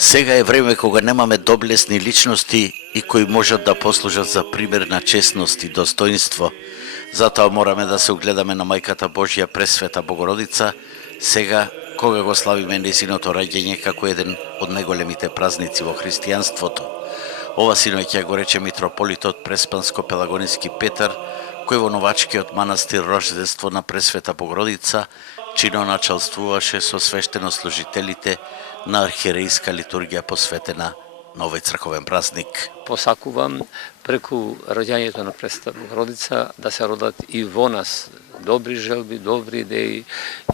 Сега е време кога немаме доблесни личности и кои можат да послужат за пример на честност и достоинство. Затоа мораме да се огледаме на Мајката Божја Пресвета Богородица, сега кога го славиме незиното раѓање како еден од најголемите празници во христијанството. Ова синоќ ќе го рече митрополитот Преспанско-Пелагонински Петар, кој во новачкиот манастир Рождество на Пресвета Богородица чино началствуваше со свештенослужителите на архиерејска литургија посветена на овој црковен празник. Посакувам преку раѓањето на Пресвета Богородица да се родат и во нас добри желби, добри идеи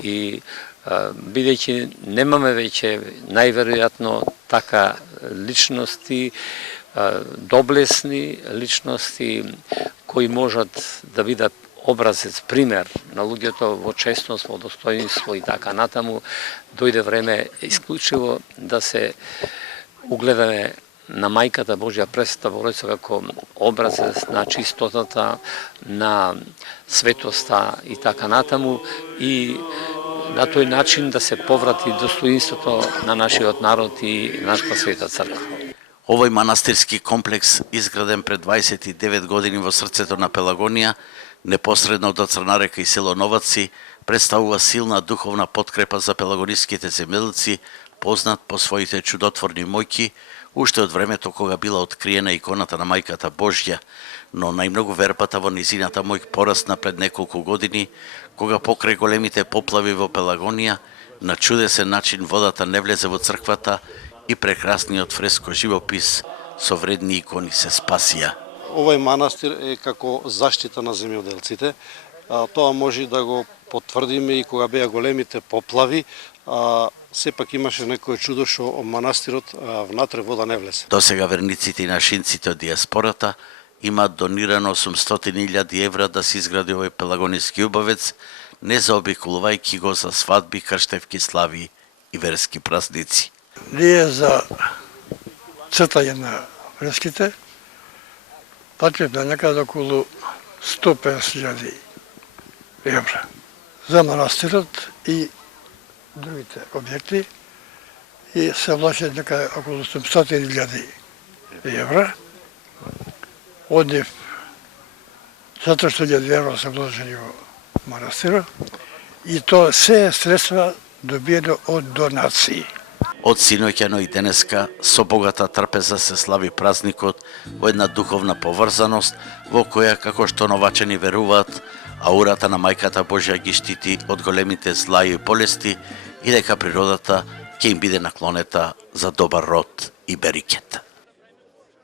и бидејќи немаме веќе најверојатно така личности, доблесни личности кои можат да бидат образец, пример на луѓето во честност, во достоинство и така натаму, дојде време исклучиво да се угледаме на Мајката Божја Пресвета Богородица како образец на чистотата, на светоста и така натаму и на тој начин да се поврати достоинството на нашиот народ и нашата света црква. Овој манастирски комплекс, изграден пред 29 години во срцето на Пелагонија, непосредно до Црна река и село Новаци, представува силна духовна подкрепа за пелагониските земјоделци, познат по своите чудотворни моќи, уште од времето кога била откриена иконата на Мајката Божја, но најмногу вербата во низината моќ порасна пред неколку години, кога покрај големите поплави во Пелагонија, на чудесен начин водата не влезе во црквата и прекрасниот фреско живопис со вредни икони се спасија. Овој манастир е како заштита на земјоделците. Тоа може да го потврдиме и кога беа големите поплави, сепак имаше некој чудо што манастирот внатре вода не влезе. До сега верниците и нашинците од диаспората имаат донирано 800.000 евра да се изгради овој пелагониски убавец, не заобиколувајќи го за свадби, крштевки, слави и верски празници. Ние за цртање на фреските плативме некаде околу 150.000 евра за манастирот и другите објекти и се влаше некаде околу 700.000 евра. Од нив 400.000 евра се вложени во манастирот и тоа се средства добиено од донации. Од синоќа, но и денеска, со богата трпеза се слави празникот во една духовна поврзаност, во која, како што новачени веруваат, аурата на Мајката Божја ги штити од големите зла и болести и дека природата ќе им биде наклонета за добар род и берикет.